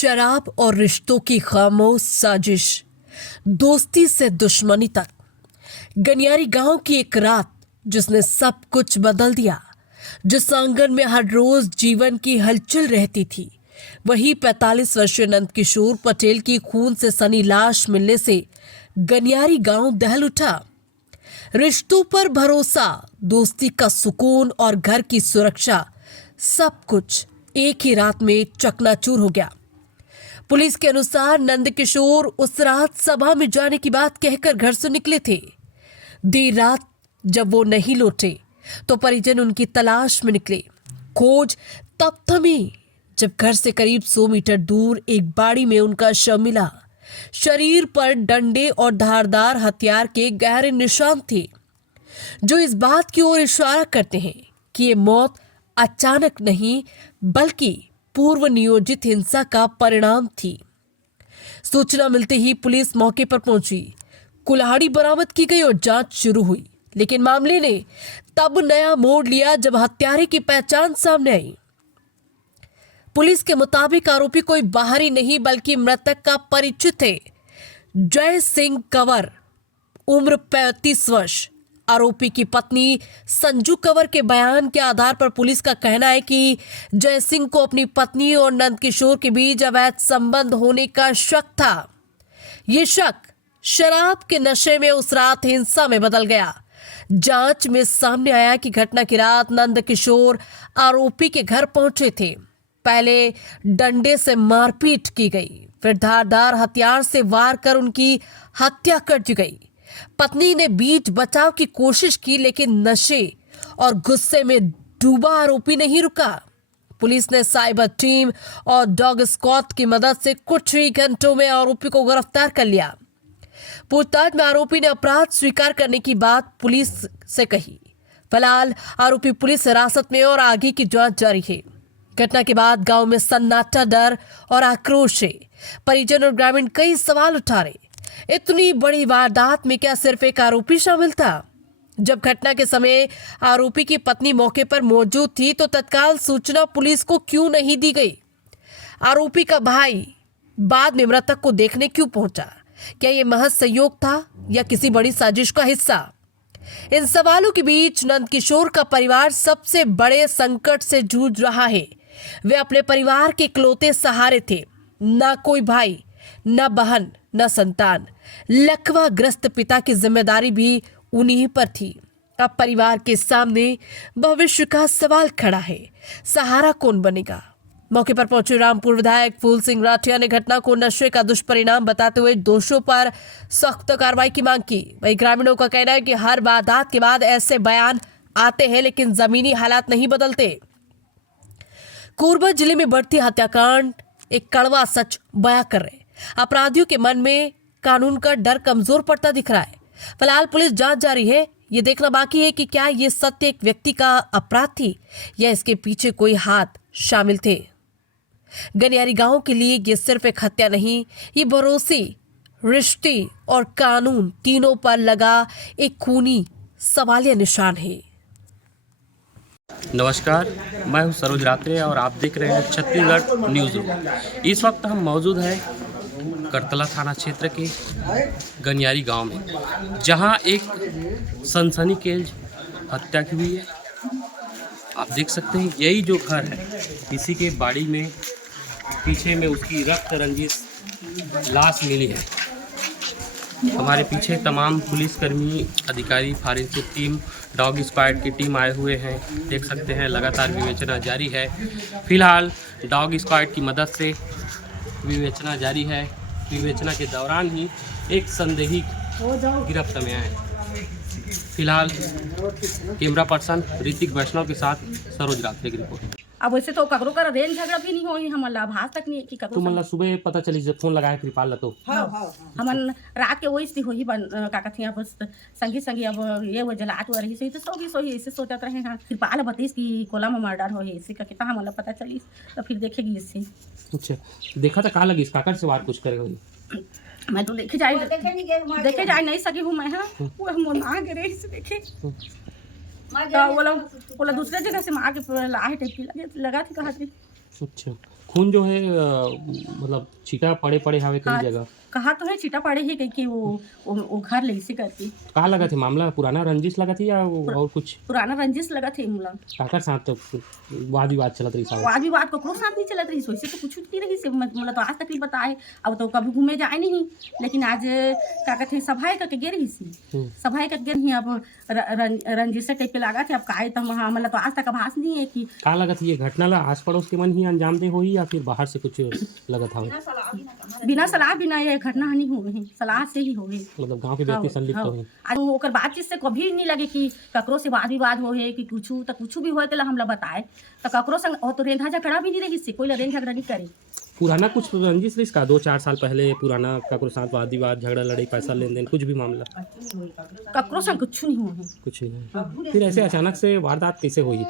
शराब और रिश्तों की खामोश साजिश, दोस्ती से दुश्मनी तक। गनियारी गांव की एक रात जिसने सब कुछ बदल दिया। जिस आंगन में हर रोज जीवन की हलचल रहती थी, वही 45 वर्षीय नंद किशोर पटेल की खून से सनी लाश मिलने से गनियारी गांव दहल उठा। रिश्तों पर भरोसा, दोस्ती का सुकून और घर की सुरक्षा, सब कुछ एक ही रात में चकनाचूर हो गया। पुलिस के अनुसार नंद किशोर उस रात सभा में जाने की बात कहकर घर से निकले थे। देर रात जब वो नहीं लौटे तो परिजन उनकी तलाश में निकले। खोज तब थमी जब घर से करीब 100 मीटर दूर एक बाड़ी में उनका शव मिला। शरीर पर डंडे और धारदार हथियार के गहरे निशान थे, जो इस बात की ओर इशारा करते हैं कि ये मौत अचानक नहीं बल्कि पूर्व नियोजित हिंसा का परिणाम थी। सूचना मिलते ही पुलिस मौके पर पहुंची, कुल्हाड़ी बरामद की गई और जांच शुरू हुई। लेकिन मामले ने तब नया मोड़ लिया जब हत्यारे की पहचान सामने आई। पुलिस के मुताबिक आरोपी कोई बाहरी नहीं बल्कि मृतक का परिचित है, जय सिंह कंवर, उम्र 35 वर्ष। आरोपी की पत्नी संजू कंवर के बयान के आधार पर पुलिस का कहना है कि जय सिंह को अपनी पत्नी और नंद किशोर के बीच अवैध संबंध होने का शक था। ये शक शराब के नशे में उस रात हिंसा में बदल गया। जांच में सामने आया कि घटना की रात नंद किशोर आरोपी के घर पहुंचे थे। पहले डंडे से मारपीट की गई, फिर धारदार हथियार से वार कर उनकी हत्या कर दी गई। पत्नी ने बीच बचाव की कोशिश की, लेकिन नशे और गुस्से में डूबा आरोपी नहीं रुका। पुलिस ने साइबर टीम और डॉग स्क्वाड की मदद से कुछ ही घंटों में आरोपी को गिरफ्तार कर लिया। पूछताछ में आरोपी ने अपराध स्वीकार करने की बात पुलिस से कही। फिलहाल आरोपी पुलिस हिरासत में और आगे की जांच जारी है। घटना के बाद गांव में सन्नाटा, डर और आक्रोश है। परिजन और ग्रामीण कई सवाल उठा रहे। इतनी बड़ी वारदात में क्या सिर्फ एक आरोपी शामिल था? जब घटना के समय आरोपी की पत्नी मौके पर मौजूद थी तो तत्काल सूचना पुलिस को क्यों नहीं दी गई? आरोपी का भाई बाद में मृतक को देखने क्यों पहुंचा? क्या यह महज संयोग था या किसी बड़ी साजिश का हिस्सा? इन सवालों के बीच नंद किशोर का परिवार सबसे बड़े संकट से जूझ रहा है। वे अपने परिवार के इकलौते सहारे थे। ना कोई भाई, ना बहन, ना संतान। लकवाग्रस्त पिता की जिम्मेदारी भी उन्हीं पर थी। अब परिवार के सामने भविष्य का सवाल खड़ा है। सहारा कौन बनेगा? मौके पर पहुंचे रामपुर विधायक फूल सिंह राठिया ने घटना को नशे का दुष्परिणाम बताते हुए दोषियों पर सख्त कार्रवाई की मांग की। वहीं ग्रामीणों का कहना है कि हर वारदात के बाद ऐसे बयान आते हैं, लेकिन जमीनी हालात नहीं बदलते। कोरबा जिले में बढ़ती हत्याकांड एक कड़वा सच बयां कर रहे। अपराधियों के मन में कानून का डर कमजोर पड़ता दिख रहा है। फिलहाल पुलिस जांच जारी है। ये देखना बाकी है कि क्या ये सत्य एक व्यक्ति का अपराध थी या इसके पीछे कोई हाथ शामिल थे। गनियारी गांव के लिए ये सिर्फ एक हत्या नहीं, ये भरोसे, रिश्ते और कानून तीनों पर लगा एक खूनी सवालिया निशान है। नमस्कार, मैं हूं सरोज रात्रे और आप देख रहे हैं छत्तीसगढ़ न्यूज़ रूम। इस वक्त हम मौजूद हैं करतला थाना क्षेत्र के गनियारी गांव में, जहां एक सनसनीखेज हत्या की हुई है। आप देख सकते हैं यही जो घर है, इसी के बाड़ी में पीछे में उसकी रक्त रंजित लाश मिली है। हमारे पीछे तमाम पुलिसकर्मी, अधिकारी, फॉरेंसिक टीम, डॉग स्क्वाड की टीम आए हुए हैं। देख सकते हैं लगातार विवेचना जारी है। फिलहाल डॉग स्क्वाड की मदद से विवेचना जारी है। विवेचना के दौरान ही एक संदेही गिरफ्त में आए। फिलहाल कैमरा पर्सन ऋतिक वैष्णव के साथ सरोज रात्रे की रिपोर्ट। अब वैसे तो ककरो कर रेल झगड़ा भी नहीं होई, हमन ला आभास तक नहीं कि ककरो। तो मतलब सुबह पता चली जब फोन लगाया कृपाल तो हमन रात के वही से होई का कथी अब संगी संगी अब ये वो जलात रही सही तो सोही ऐसे सोचत रहे हां। कृपाल बतीस की कोला में मर्डर होई, इसी का कितना हमन ला पता चली तो फिर देखेगी इससे। अच्छा, देखा था कहाँ लगी इस काकर से वार कुछ करेगा? मैं तो देखे जाए नहीं सकी हूँ मैं। हाँ वो हम आ गए इसे देखे तो बोला दूसरे जगह से मार के लाहे टाइप की लगा थी कहा थी। अच्छा, खून जो है मतलब छीटा पड़े पड़े हवे कई हाँ, जगह। कहा तो है छिटा पड़े है कि वो घर ले से करके कहाँ लगा थे मामला? पुराना रंजिश लगा थी या और कुछ? पुराना रंजिश लगा थे मुला काकर साथ तो वाद विवाद चलत रही साहब? वाद विवाद ककरो साथ नहीं चलत रही, सोचे तो कुछ नहीं रही से मुला तो आज तक नहीं बताए। अब तो कभी घूमे जाए नहीं, लेकिन आज का कहते सभाए करके गे रही सी, सभाए करके गे रही। अब रंजिश टाइप के लगा थे। अब काहे तो हाँ मतलब तो आज तक आभास नहीं है कि कहाँ लगा थी ये घटना ला आस पड़ोस के मन ही अंजाम दे होई या फिर बाहर से कुछ लगा था? बिना सलाह बिना ये घटना नहीं हो गई, सलाह से ही हो गई। मतलब गांव के व्यक्ति संलिप्त हो? आज ओकर बातचीत से कभी नहीं लगे कि ककरो से वाद विवाद हो है कि कुछ भी हो तो हमला बताए। तो ककरो संग तो रेंधा झगड़ा भी नहीं रही से, कोई रेंध झगड़ा नहीं करे। पुराना कुछ रंजिश रही का 2-4 साल पहले पुराना ककरो साथ वाद विवाद झगड़ा लड़ाई पैसा लेन देन कुछ भी मामला? ककरो संग कुछ नहीं हुआ है। कुछ नहीं है। फिर ऐसे अचानक से वारदात कैसे हुई?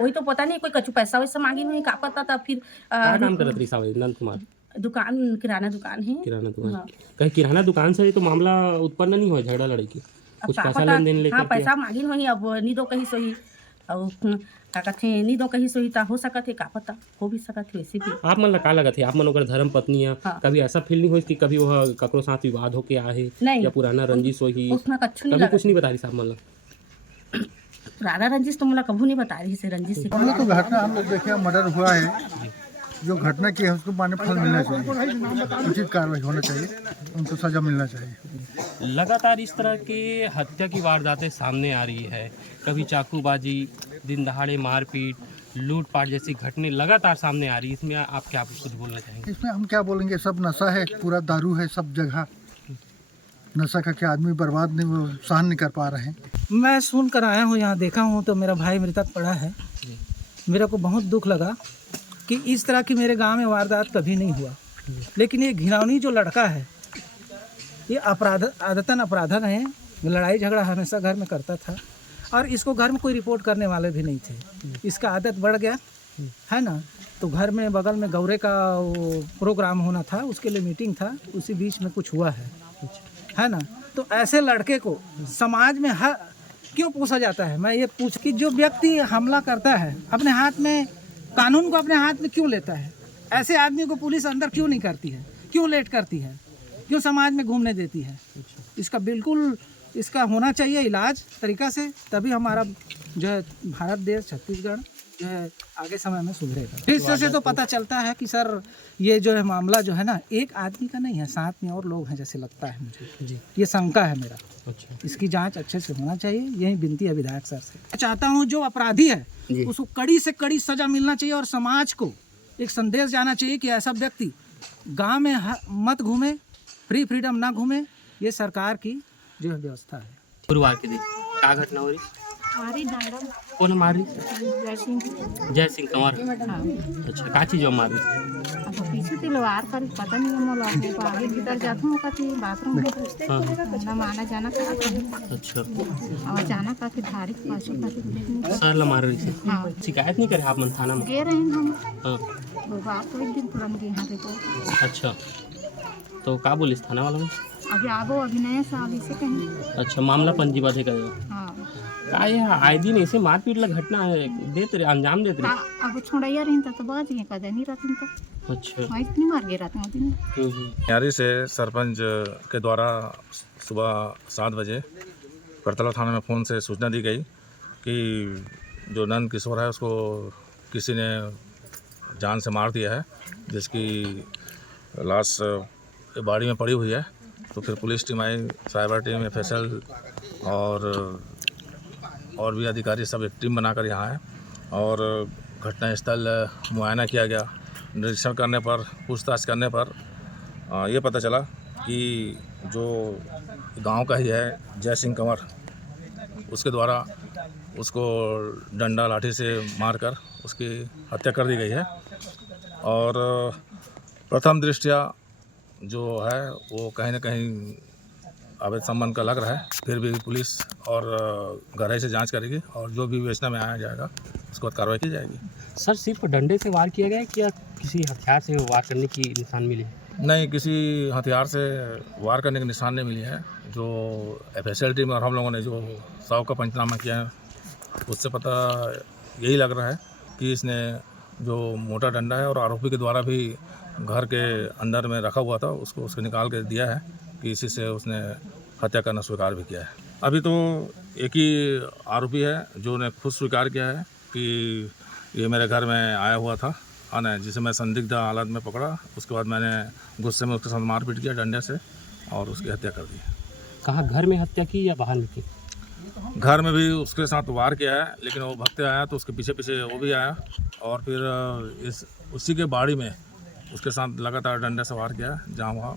वही तो पता नहीं, कोई कछु पैसा वैसा मांगी नहीं, का पता था। फिर क्या काम करत रही साहब? नंद कुमार दुकान, किराना दुकान है। किराना दुकान। कहीं किराना दुकान से तो मामला उत्पन्न नहीं हुआ झगड़ा लड़ाई की? कुछ पैसा लेन देन लेकर? हाँ, पैसा मांगी नहीं। अब नीदो कहीं सोई और का कहते नीदो कहीं सोई ता हो सकत है, का पता हो भी सकत है वैसे भी। आप मन ला का लगा थे? आप मन ओकर धर्म पत्नी है? हाँ। कभी ऐसा फील नहीं हुई कि कभी वह ककरो साथ विवाद होके आए नहीं। या पुराना रंजिश होई? उसमें कछु नहीं कभी लगा। कुछ नहीं बता रही साहब मन ला? राधा रंजिश तो मुला कभू नहीं बता रही से रंजिश से। हम लोग तो घटना हम लोग देखे मर्डर हुआ है, जो घटना की है उसको माने फल मिलना चाहिए, उचित कार्रवाई होना चाहिए, उनको सजा मिलना चाहिए। लगातार इस तरह के हत्या की वारदातें सामने आ रही है। कभी चाकूबाजी, दिन दहाड़े मारपीट, लूटपाट जैसी घटनाएं लगातार सामने आ रही है। इसमें आप क्या कुछ बोलना चाहेंगे? इसमें हम क्या बोलेंगे, सब नशा है, पूरा दारू है सब जगह। नशा का क्या आदमी बर्बाद नहीं, वो सहन नहीं कर पा रहे हैं। मैं सुन कर आया हूँ, यहाँ देखा हूँ तो मेरा भाई मृतक पड़ा है। मेरे को बहुत दुख लगा कि इस तरह की मेरे गांव में वारदात कभी नहीं हुआ। लेकिन ये घिनौनी जो लड़का है, ये आदतन अपराधक है। लड़ाई झगड़ा हमेशा घर में करता था और इसको घर में कोई रिपोर्ट करने वाले भी नहीं थे। इसका आदत बढ़ गया है ना, तो घर में बगल में गौरे का वो प्रोग्राम होना था, उसके लिए मीटिंग था, उसी बीच में कुछ हुआ है ना। तो ऐसे लड़के को समाज में क्यों पूछा जाता है? मैं ये पूछ कि जो व्यक्ति हमला करता है अपने हाथ में, कानून को अपने हाथ में क्यों लेता है? ऐसे आदमी को पुलिस अंदर क्यों नहीं करती है, क्यों लेट करती है, क्यों समाज में घूमने देती है? इसका बिल्कुल इसका होना चाहिए इलाज तरीका से, तभी हमारा जो है भारत देश छत्तीसगढ़ जो है आगे समय में सुधरेगा। इससे से तो पता चलता है कि सर ये जो है मामला जो है ना, एक आदमी का नहीं है, साथ में और लोग हैं जैसे लगता है मुझे जी। ये शंका है मेरा। अच्छा। इसकी जांच अच्छे से होना चाहिए, यही विनती है विधायक सर से। चाहता हूँ जो अपराधी है उसको कड़ी से कड़ी सजा मिलना चाहिए और समाज को एक संदेश जाना चाहिए कि ऐसा व्यक्ति गाँव में मत घूमे, फ्रीडम ना घूमे। ये सरकार की जो है व्यवस्था है। गुरुवार के दिन क्या घटना हो रही? हमारी डांडा कौन मार रही? जय सिंह कंवर। हाँ। अच्छा, का चीज मार रही? अब पीछे तलवार कर पता नहीं हम लोग आगे भीतर जाते हैं कथी बाथरूम में ना माना जाना का। अच्छा। और जाना का फिर धारी पाछे का सर ला मार रही थी? हाँ। शिकायत नहीं करे आप मन थाना में? गे रहे हैं हम। हाँ। वो बात तो एक दिन तुरंत यहाँ रिपोर्ट। अच्छा, तो का बोलिस थाना वाला में? अभी आबो अभी नए साल इसे कहीं। अच्छा, मामला पंजीबद्ध है करेगा? हाँ। का ये आए दिन ऐसे मारपीट ला घटना देते रहे, अंजाम देते रहे? अब छोड़ैया रही तो बाज ये कदे नहीं रहती तो। अच्छा। वहीं इतनी मार गे रहते हैं दिन। यारी से सरपंच के द्वारा सुबह 7 बजे करतला थाना में फ़ोन से सूचना दी गई कि जो नंद किशोर है उसको किसी ने जान से मार दिया है, जिसकी लाश बाड़ी में पड़ी हुई है। तो फिर पुलिस टीम आई, साइबर टीम, FSL और भी अधिकारी सब एक टीम बनाकर यहाँ आए और घटनास्थल मुआयना किया गया। निरीक्षण करने पर, पूछताछ करने पर ये पता चला कि जो गांव का ही है जय सिंह कंवर, उसके द्वारा उसको डंडा लाठी से मारकर उसकी हत्या कर दी गई है। और प्रथम दृष्टया जो है वो कहीं ना कहीं अवैध संबंध का लग रहा है। फिर भी पुलिस और गहराई से जांच करेगी और जो भी विवेचना में आया जाएगा उसके बाद कार्रवाई की जाएगी। सर, सिर्फ डंडे से वार किया गया है क्या किसी हथियार से वार करने की निशान मिली है? नहीं, किसी हथियार से वार करने के निशान नहीं मिली है। जो FSL टीम और हम लोगों ने जो शव का पंचनामा किया है उससे पता यही लग रहा है कि इसने जो मोटा डंडा है और आरोपी के द्वारा भी घर के अंदर में रखा हुआ था उसको निकाल के दिया है कि इसी से उसने हत्या करना स्वीकार भी किया है। अभी तो एक ही आरोपी है जो ने खुद स्वीकार किया है कि ये मेरे घर में आया हुआ था ना, जिसे मैं संदिग्ध हालत में पकड़ा। उसके बाद मैंने गुस्से में उसके साथ मारपीट किया डंडे से और उसकी हत्या कर दी। कहाँ घर में हत्या की या बाहर में की? घर में भी उसके साथ वार किया है, लेकिन वो भगते आया तो उसके पीछे पीछे वो भी आया और फिर उसी के बाड़ी में उसके साथ लगातार डंडे से वार किया, जहाँ वहाँ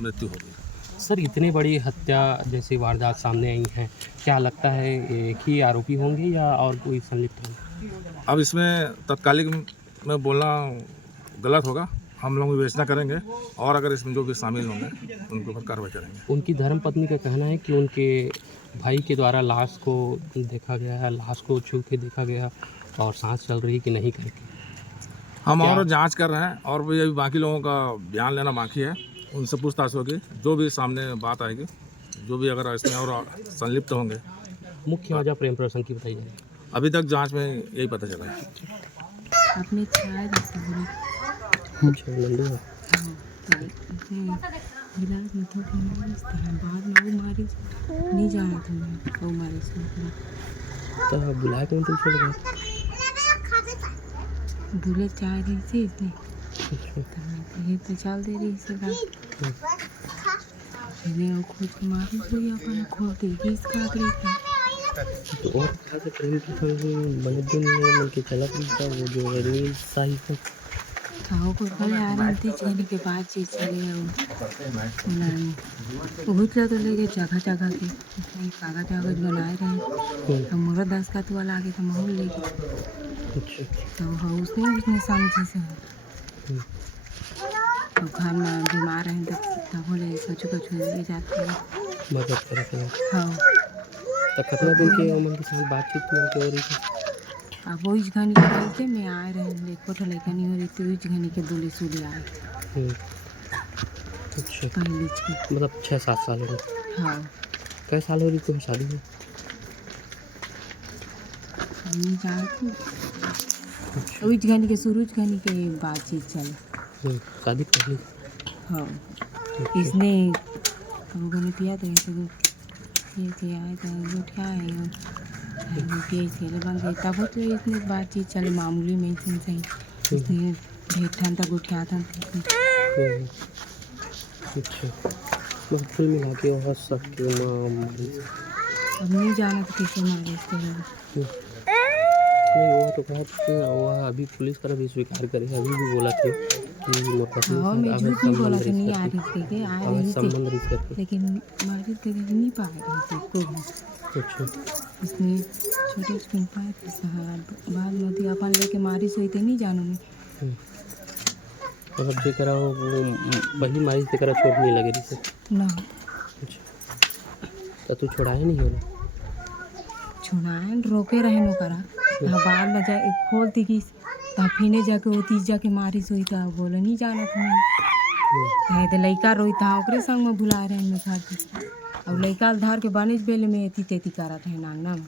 मृत्यु हो गई। सर, इतनी बड़ी हत्या जैसी वारदात सामने आई है, क्या लगता है एक ही आरोपी होंगे या और कोई संलिप्त होंगे? अब इसमें तत्कालिक में बोलना गलत होगा। हम लोग विवेचना करेंगे और अगर इसमें जो भी शामिल होंगे उनके ऊपर कार्रवाई करेंगे। उनकी धर्मपत्नी का कहना है कि उनके भाई के द्वारा लाश को देखा गया है, लाश को छू के देखा गया और सांस चल रही कि नहीं करके। हम और जांच कर रहे हैं और भी अभी बाकी लोगों का बयान लेना बाकी है, उनसे पूछताछ होगी। जो भी सामने बात आएगी, जो भी अगर इसमें और संलिप्त होंगे। मुख्य वजह प्रेम प्रसंग की बताई जाएगी। अभी तक जांच में यही पता चला है। अपनी चाय अच्छा, लंडू है। नहीं जाना था मैं वो मारे से तो बुलाया कौन तुम छोड़ गए? बुलेट चाह रही थी इसने ये तो चल दे रही सरकार वो खोज के मारी हुई अपन खोल देगी इसका रही थी। तो और कहाँ से प्रेम प्रसंग बने दिन में के चला था वो जो रील साही का खाओ को कल आ रही थी चीनी के बाद चीज चले बहुत तो लेके जगह जगह के कागज कागज बनाए रहे तो मोरा 10 का तो लागे तो माहौल लेके तो उसने समझी से तो घर में बीमार हैं तो बोले कछु कछु ले जाते हैं मदद करते हैं। हाँ तो कितना दिन के उम्र के साथ बातचीत में हो रही थी? अब वो इस घनी के थे मैं आए रहे कोठा लेकर नहीं हो रही थी इस घनी के दूल्हे सूल्हे आए अच्छा, पहले की मतलब 6-7 साल हो गए। हाँ कई साल हो रही थी शादी में? नहीं जाए थे इस घनी के सूरज घनी के बातचीत चले शादी पहले। हाँ इसने वो घनी पिया था ये आए थे उठा है बन गई तब तो इतनी बातचीत चले मामूली में ही सही इसने भेठन तक उठा था। अच्छा, मतलब कुल मिला के वहाँ सबके अब नहीं जाना तो किसी मारे इसके लिए नहीं वो तो कहा कि वह अभी पुलिस पर भी स्वीकार करे, अभी भी बोला थे कि हाँ मैं झूठ नहीं बोला था नहीं आ रही थी के आ रही संबंध थी करके। लेकिन मारी के नहीं पा रही थी को भी अच्छा, इसने छोटे स्कूल पाए थे बाद में थी अपन लेके मारी सोई थे नहीं जानू में मतलब जे करा वो पहली मारी से करा छोड़ नहीं लगे से ना। अच्छा, तो तू छुड़ाया नहीं होला? छुड़ाए रोके रहे नो करा बाद में जाए खोलती की फिने जाके वो तीस जाके मारी सोई था बोले नहीं जाना तुम्हें तो लड़का रोई था ओकरे संग में बुला रहे हैं घर अब लड़का धार के बानिश बेले में एती तेती करा था नांगना में